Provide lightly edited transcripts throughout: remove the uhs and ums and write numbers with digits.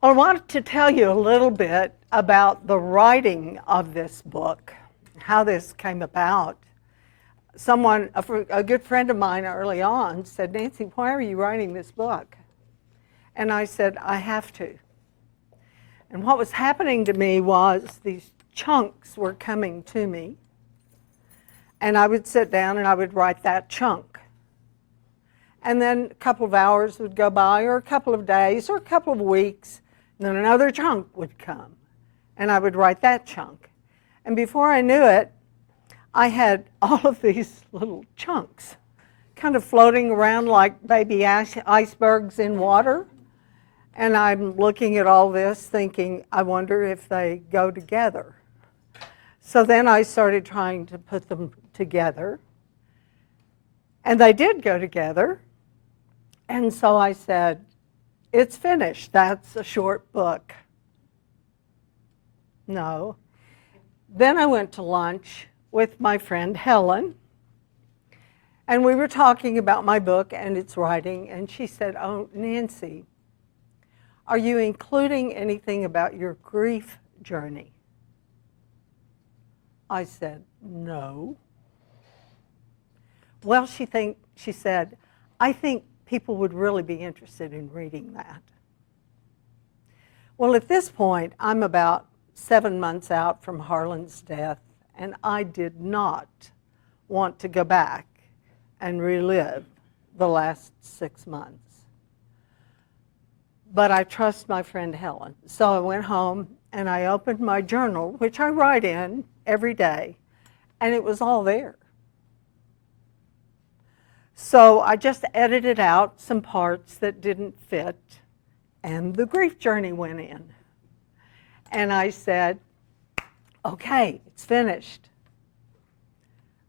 Well, I wanted to tell you a little bit about the writing of this book, how this came about. A good friend of mine early on said, "Nancy, why are you writing this book?" And I said, "I have to." And what was happening to me was these chunks were coming to me, and I would sit down and I would write that chunk. And then a couple of hours would go by, or a couple of days, or a couple of weeks, and then another chunk would come, and I would write that chunk. And before I knew it, I had all of these little chunks kind of floating around like baby icebergs in water. And I'm looking at all this thinking, I wonder if they go together. So then I started trying to put them together. And they did go together. And so I said, it's finished. That's a short book. No. Then I went to lunch with my friend Helen. And we were talking about my book and its writing. And she said, "Oh, Nancy, are you including anything about your grief journey?" I said, "No." Well, she said, "I think people would really be interested in reading that." Well, at this point, I'm about 7 months out from Harlan's death, and I did not want to go back and relive the last 6 months. But I trust my friend Helen. So I went home and I opened my journal, which I write in every day, and it was all there. So I just edited out some parts that didn't fit, and the grief journey went in. And I said, okay, it's finished.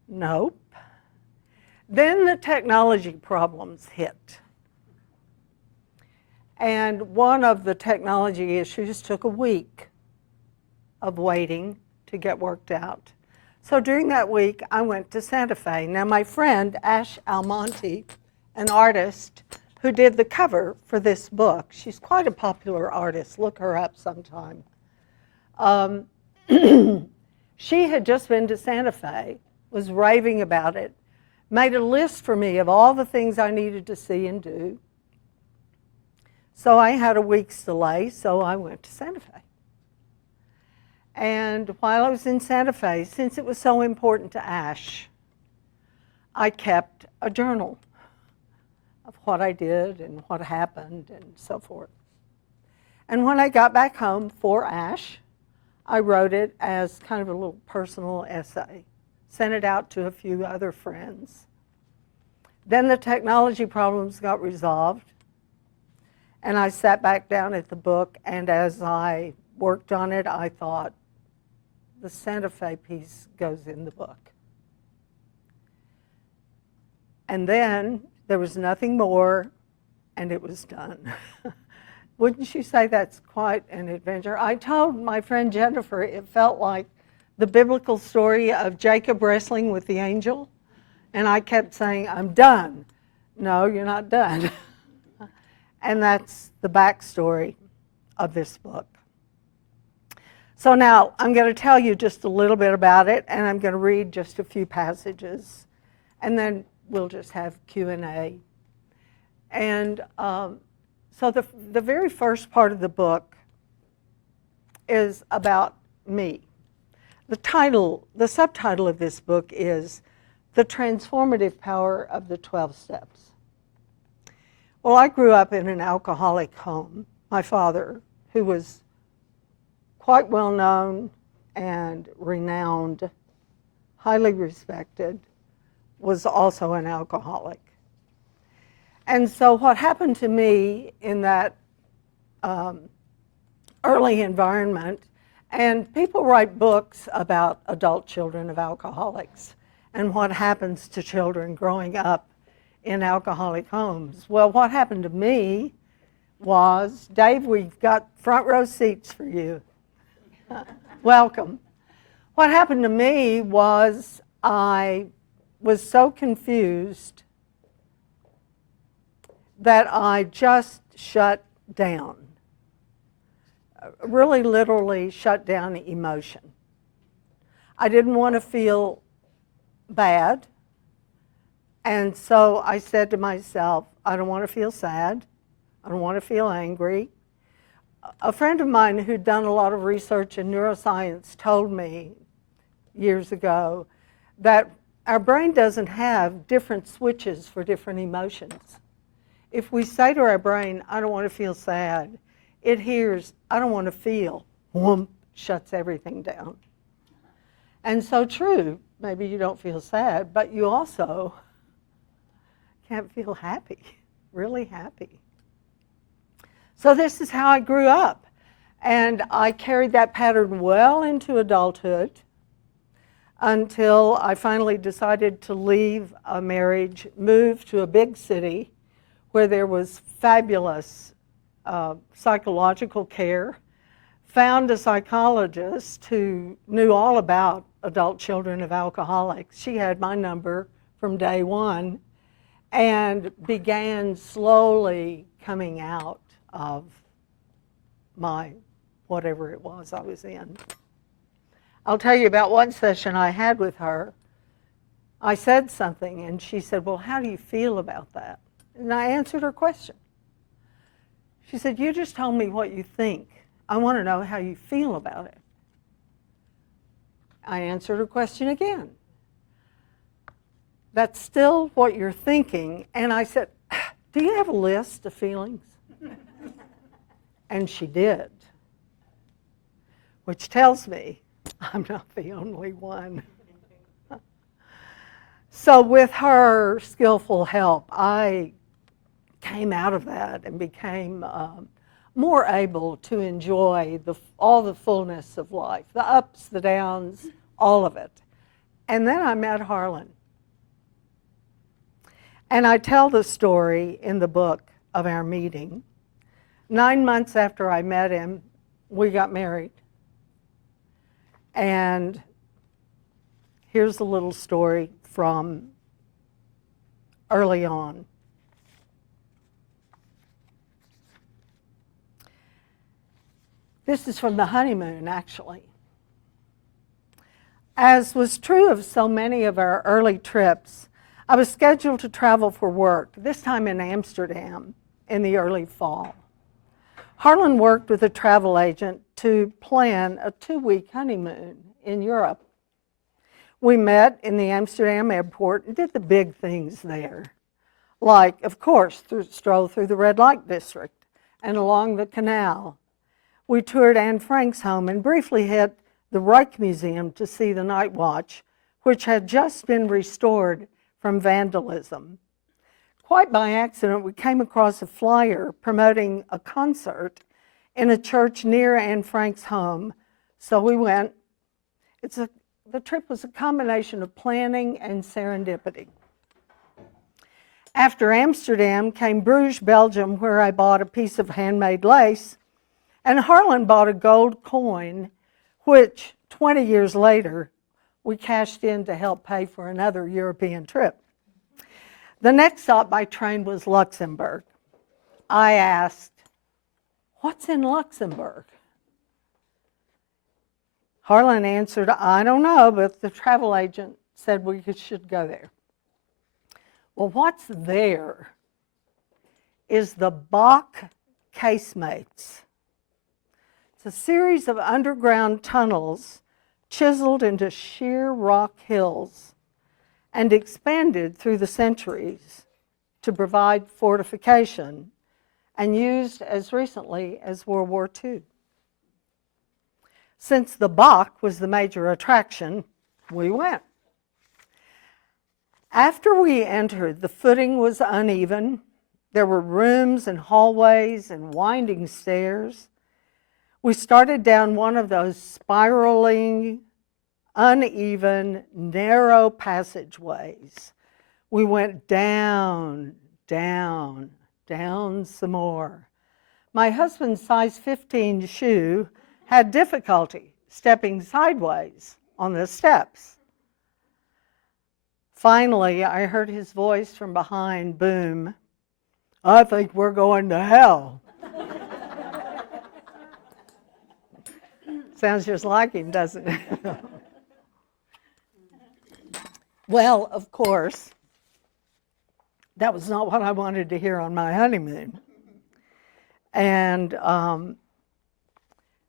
Nope. Then the technology problems hit. And one of the technology issues took a week of waiting to get worked out. So during that week, I went to Santa Fe. Now, my friend, Ash Almonte, an artist who did the cover for this book, she's quite a popular artist. Look her up sometime. She had just been to Santa Fe, was raving about it, made a list for me of all the things I needed to see and do. So I had a week's delay, so I went to Santa Fe. And while I was in Santa Fe, since it was so important to Ash, I kept a journal of what I did and what happened and so forth. And when I got back home for Ash, I wrote it as kind of a little personal essay, sent it out to a few other friends. Then the technology problems got resolved. And I sat back down at the book, and as I worked on it, I thought, the Santa Fe piece goes in the book. And then there was nothing more, and it was done. Wouldn't you say that's quite an adventure? I told my friend Jennifer it felt like the biblical story of Jacob wrestling with the angel, and I kept saying, I'm done. No, you're not done. And that's the backstory of this book. So now I'm going to tell you just a little bit about it, and I'm going to read just a few passages, and then we'll just have Q&A. And so the very first part of the book is about me. The subtitle of this book is The Transformative Power of the 12 Steps. Well, I grew up in an alcoholic home. My father, who was quite well known and renowned, highly respected, was also an alcoholic. And so what happened to me in that early environment, and people write books about adult children of alcoholics and what happens to children growing up in alcoholic homes. Well, what happened to me was, Dave, we've got front row seats for you. Welcome. What happened to me was I was so confused that I just shut down. really literally shut down emotion. I didn't want to feel bad. And so I said to myself, I don't want to feel sad. I don't want to feel angry. A friend of mine who'd done a lot of research in neuroscience told me years ago that our brain doesn't have different switches for different emotions. If we say to our brain, I don't want to feel sad, it hears, I don't want to feel, whoomp, shuts everything down. And so true, maybe you don't feel sad, but you also can't feel happy, really happy. So this is how I grew up. And I carried that pattern well into adulthood until I finally decided to leave a marriage, move to a big city where there was fabulous psychological care, found a psychologist who knew all about adult children of alcoholics. She had my number from day one and began slowly coming out of my whatever it was I was in. I'll tell you about one session I had with her. I said something and she said, well, how do you feel about that? And I answered her question. She said, you just told me what you think. I want to know how you feel about it. I answered her question again. That's still what you're thinking. And I said, do you have a list of feelings? And she did, which tells me I'm not the only one. So with her skillful help, I came out of that and became more able to enjoy all the fullness of life, the ups, the downs, all of it. And then I met Harlan. And I tell the story in the book of our meeting. 9 months after I met him, we got married. And here's a little story from early on. This is from the honeymoon, actually. As was true of so many of our early trips, I was scheduled to travel for work, this time in Amsterdam, in the early fall. Harlan worked with a travel agent to plan a 2-week honeymoon in Europe. We met in the Amsterdam airport and did the big things there, like, of course, stroll through the red light district and along the canal. We toured Anne Frank's home and briefly hit the Reich Museum to see the Night Watch, which had just been restored from vandalism. Quite by accident, we came across a flyer promoting a concert in a church near Anne Frank's home, so we went. The trip was a combination of planning and serendipity. After Amsterdam came Bruges, Belgium, where I bought a piece of handmade lace, and Harlan bought a gold coin, which 20 years later, we cashed in to help pay for another European trip. The next stop by train was Luxembourg. I asked, what's in Luxembourg? Harlan answered, I don't know, but the travel agent said we should go there. Well, what's there is the Bach casemates. It's a series of underground tunnels chiseled into sheer rock hills and expanded through the centuries to provide fortification and used as recently as World War II. Since the Bach was the major attraction, we went. After we entered, the footing was uneven. There were rooms and hallways and winding stairs. We started down one of those spiraling, uneven, narrow passageways. We went down, down, down some more. My husband's size 15 shoe had difficulty stepping sideways on the steps. Finally, I heard his voice from behind boom, I think we're going to hell. Sounds just like him, doesn't it? Well, of course, that was not what I wanted to hear on my honeymoon. And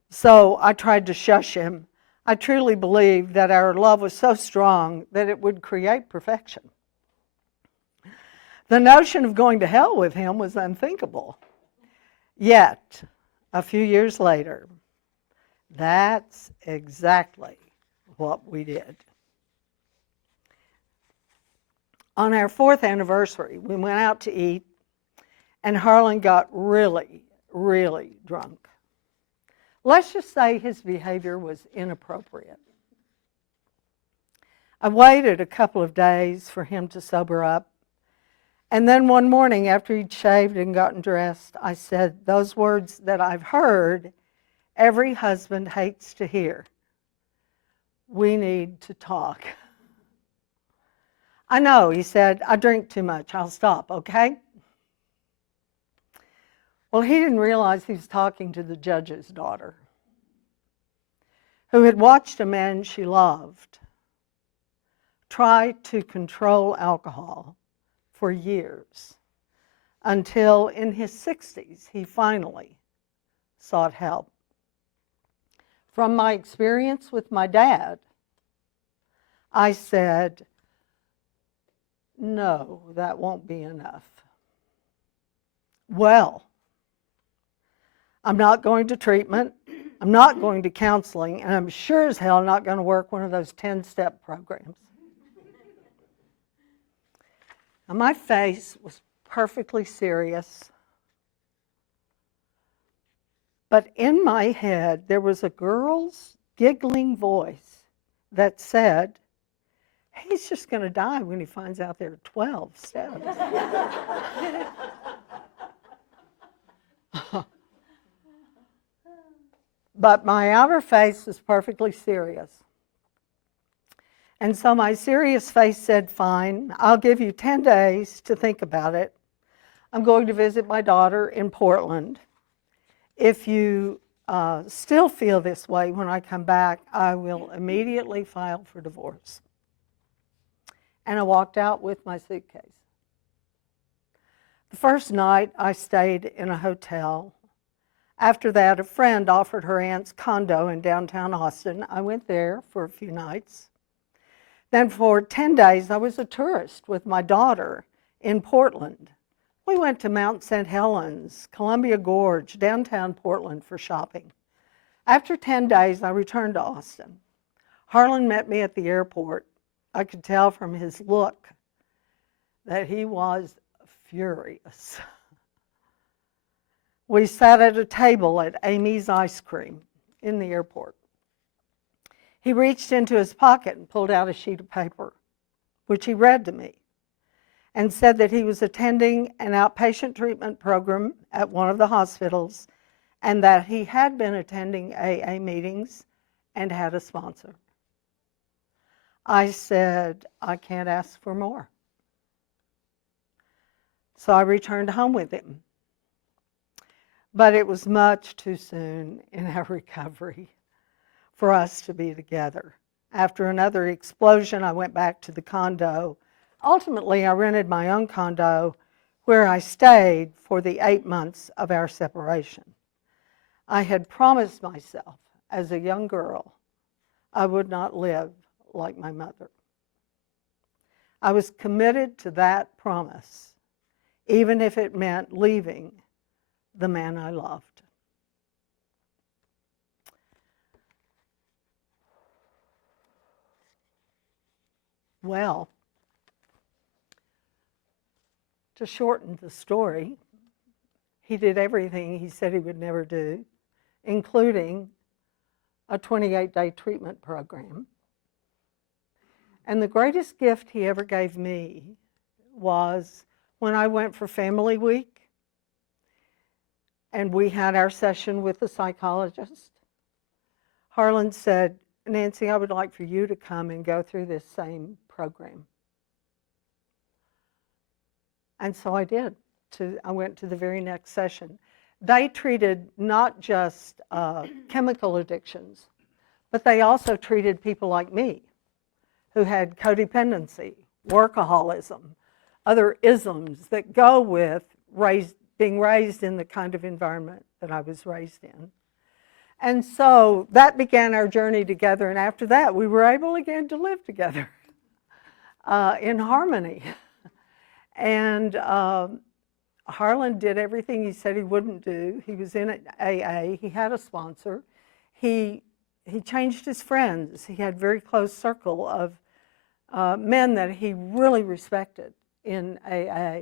so I tried to shush him. I truly believed that our love was so strong that it would create perfection. The notion of going to hell with him was unthinkable. Yet, a few years later, that's exactly what we did. On our 4th anniversary, we went out to eat, and Harlan got really, really drunk. Let's just say his behavior was inappropriate. I waited a couple of days for him to sober up, and then one morning after he'd shaved and gotten dressed, I said those words that I've heard every husband hates to hear. We need to talk. I know, he said, I drink too much. I'll stop, okay? Well, he didn't realize he was talking to the judge's daughter, who had watched a man she loved try to control alcohol for years, until in his 60s, he finally sought help. From my experience with my dad, I said, no, that won't be enough. Well, I'm not going to treatment, I'm not going to counseling, and I'm sure as hell not going to work one of those 10-step programs. And my face was perfectly serious. But in my head, there was a girl's giggling voice that said, he's just going to die when he finds out there are 12 steps. But my outer face was perfectly serious. And so my serious face said, fine, I'll give you 10 days to think about it. I'm going to visit my daughter in Portland. If you still feel this way when I come back, I will immediately file for divorce. And I walked out with my suitcase. The first night, I stayed in a hotel. After that, a friend offered her aunt's condo in downtown Austin. I went there for a few nights. Then for 10 days, I was a tourist with my daughter in Portland. We went to Mount St. Helens, Columbia Gorge, downtown Portland for shopping. After 10 days, I returned to Austin. Harlan met me at the airport. I could tell from his look that he was furious. We sat at a table at Amy's Ice Cream in the airport. He reached into his pocket and pulled out a sheet of paper, which he read to me, and said that he was attending an outpatient treatment program at one of the hospitals, and that he had been attending AA meetings and had a sponsor. I said, I can't ask for more. So I returned home with him. But it was much too soon in our recovery for us to be together. After another explosion, I went back to the condo. Ultimately, I rented my own condo where I stayed for the 8 months of our separation. I had promised myself as a young girl I would not live like my mother. I was committed to that promise, even if it meant leaving the man I loved. Well, to shorten the story, he did everything he said he would never do, including a 28-day treatment program. And the greatest gift he ever gave me was when I went for Family Week and we had our session with the psychologist. Harlan said, Nancy, I would like for you to come and go through this same program. And so I did. I went to the very next session. They treated not just chemical addictions, but they also treated people like me who had codependency, workaholism, other isms that go with being raised in the kind of environment that I was raised in. And so that began our journey together, and after that we were able again to live together in harmony. And Harlan did everything he said he wouldn't do. He was in AA, he had a sponsor, he changed his friends, he had a very close circle of men that he really respected in AA.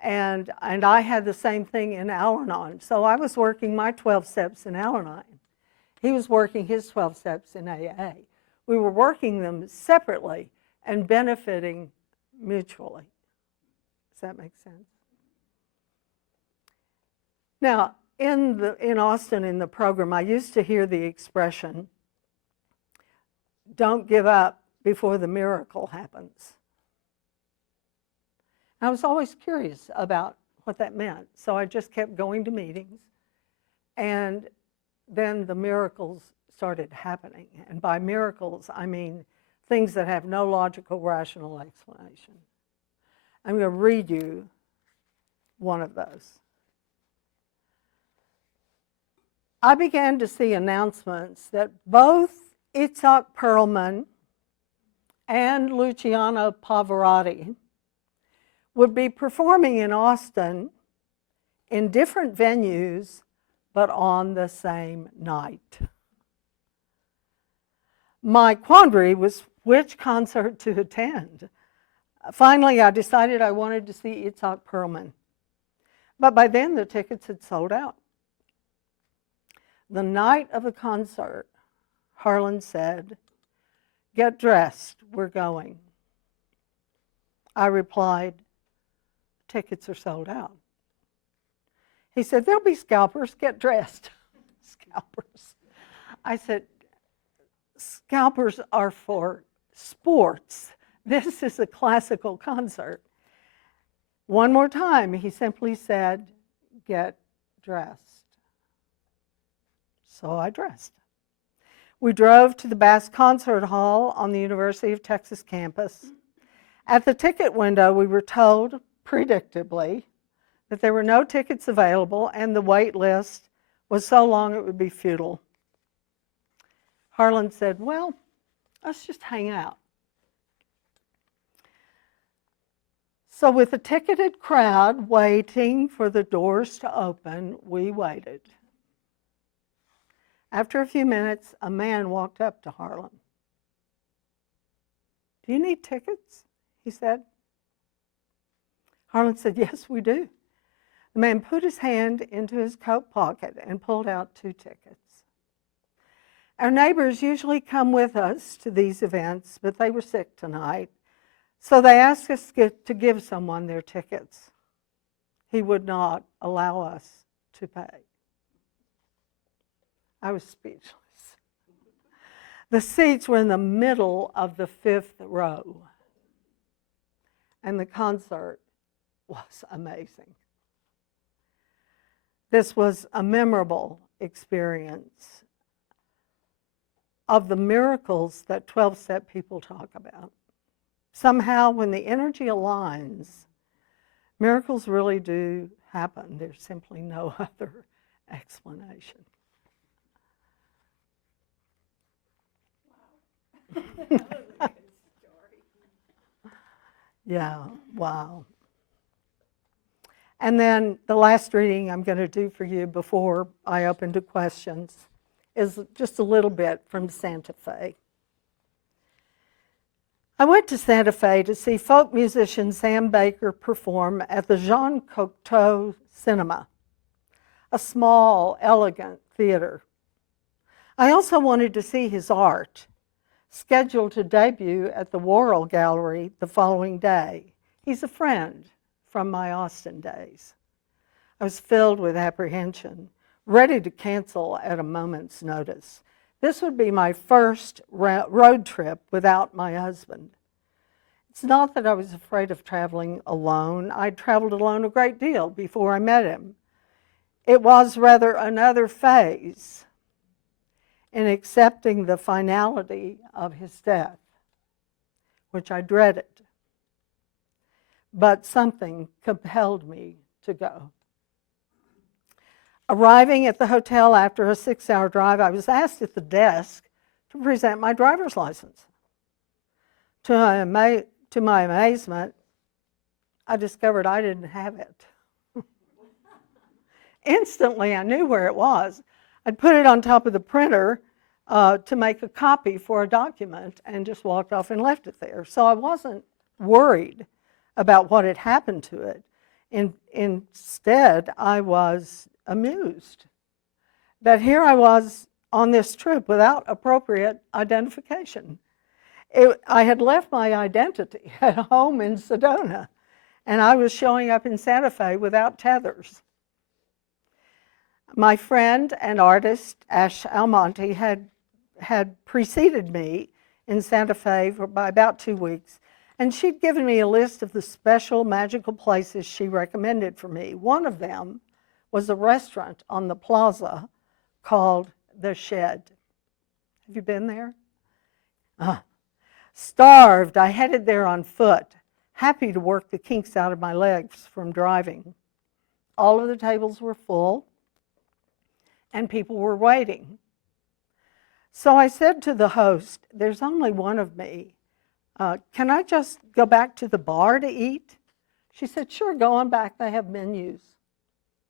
And I had the same thing in Al-Anon. So I was working my 12 steps in Al-Anon. He was working his 12 steps in AA. We were working them separately and benefiting mutually. Does that make sense? Now, in Austin, in the program, I used to hear the expression, don't give up before the miracle happens. I was always curious about what that meant, so I just kept going to meetings, and then the miracles started happening. And by miracles, I mean things that have no logical, rational explanation. I'm going to read you one of those. I began to see announcements that both Itzhak Perlman and Luciano Pavarotti would be performing in Austin in different venues, but on the same night. My quandary was which concert to attend. Finally, I decided I wanted to see Itzhak Perlman, but by then the tickets had sold out. The night of the concert, Harlan said, "Get dressed, we're going." I replied, "Tickets are sold out." He said, "There'll be scalpers, get dressed." Scalpers. I said, "Scalpers are for sports. This is a classical concert." One more time, he simply said, "Get dressed." So I dressed. We drove to the Bass Concert Hall on the University of Texas campus. At the ticket window, we were told, predictably, that there were no tickets available and the wait list was so long it would be futile. Harlan said, "Well, let's just hang out." So with a ticketed crowd waiting for the doors to open, we waited. After a few minutes, a man walked up to Harlan. "Do you need tickets?" he said. Harlan said, "Yes, we do." The man put his hand into his coat pocket and pulled out 2 tickets. Our neighbors usually come with us to these events, but they were sick tonight, so they asked us to give someone their tickets. He would not allow us to pay. I was speechless. The seats were in the middle of the 5th row, and the concert was amazing. This was a memorable experience of the miracles that 12-step people talk about. Somehow, when the energy aligns, miracles really do happen. There's simply no other explanation. Yeah, wow. And then the last reading I'm going to do for you before I open to questions is just a little bit from Santa Fe. I went to Santa Fe to see folk musician Sam Baker perform at the Jean Cocteau Cinema, a small, elegant theater. I also wanted to see his art, scheduled to debut at the Worrell Gallery the following day. He's a friend from my Austin days. I was filled with apprehension, ready to cancel at a moment's notice. This would be my first road trip without my husband. It's not that I was afraid of traveling alone. I'd traveled alone a great deal before I met him. It was rather another phase in accepting the finality of his death, which I dreaded. But something compelled me to go. Arriving at the hotel after a 6-hour drive, I was asked at the desk to present my driver's license. To my amazement, I discovered I didn't have it. Instantly, I knew where it was. I'd put it on top of the printer to make a copy for a document and just walked off and left it there. So I wasn't worried about what had happened to it. Instead, I was amused that here I was on this trip without appropriate identification. I had left my identity at home in Sedona, and I was showing up in Santa Fe without tethers. My friend and artist, Ash Almonte, had preceded me in Santa Fe by about 2 weeks, and she'd given me a list of the special magical places she recommended for me. One of them was a restaurant on the plaza called The Shed. Have you been there? Starved, I headed there on foot, happy to work the kinks out of my legs from driving. All of the tables were full, and people were waiting. So I said to the host, "There's only one of me. Can I just go back to the bar to eat?" She said, "Sure, go on back. They have menus."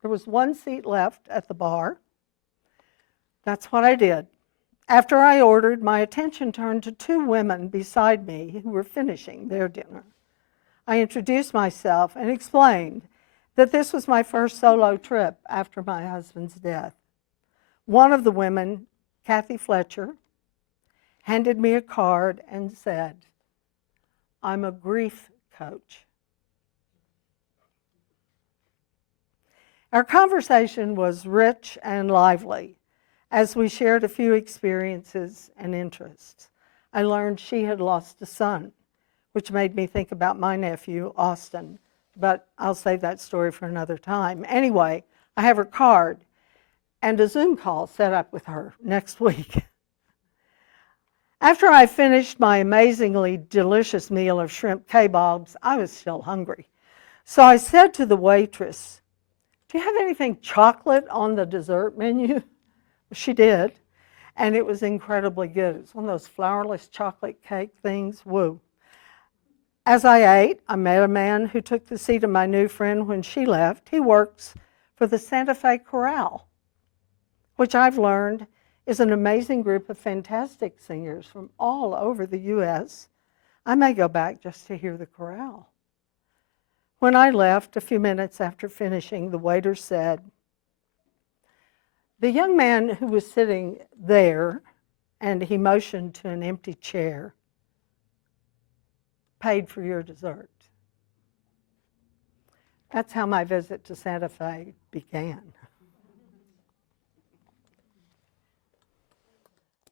There was one seat left at the bar. That's what I did. After I ordered, my attention turned to 2 women beside me who were finishing their dinner. I introduced myself and explained that this was my first solo trip after my husband's death. One of the women, Kathy Fletcher, handed me a card and said, "I'm a grief coach." Our conversation was rich and lively as we shared a few experiences and interests. I learned she had lost a son, which made me think about my nephew, Austin, but I'll save that story for another time. Anyway, I have her card and a Zoom call set up with her next week. After I finished my amazingly delicious meal of shrimp kebabs, I was still hungry. So I said to the waitress, "Do you have anything chocolate on the dessert menu?" She did, and it was incredibly good. It was one of those flourless chocolate cake things. Woo. As I ate, I met a man who took the seat of my new friend when she left. He works for the Santa Fe Chorale, which I've learned is an amazing group of fantastic singers from all over the U.S. I may go back just to hear the chorale. When I left, a few minutes after finishing, the waiter said, "The young man who was sitting there," and he motioned to an empty chair, "paid for your dessert." That's how my visit to Santa Fe began.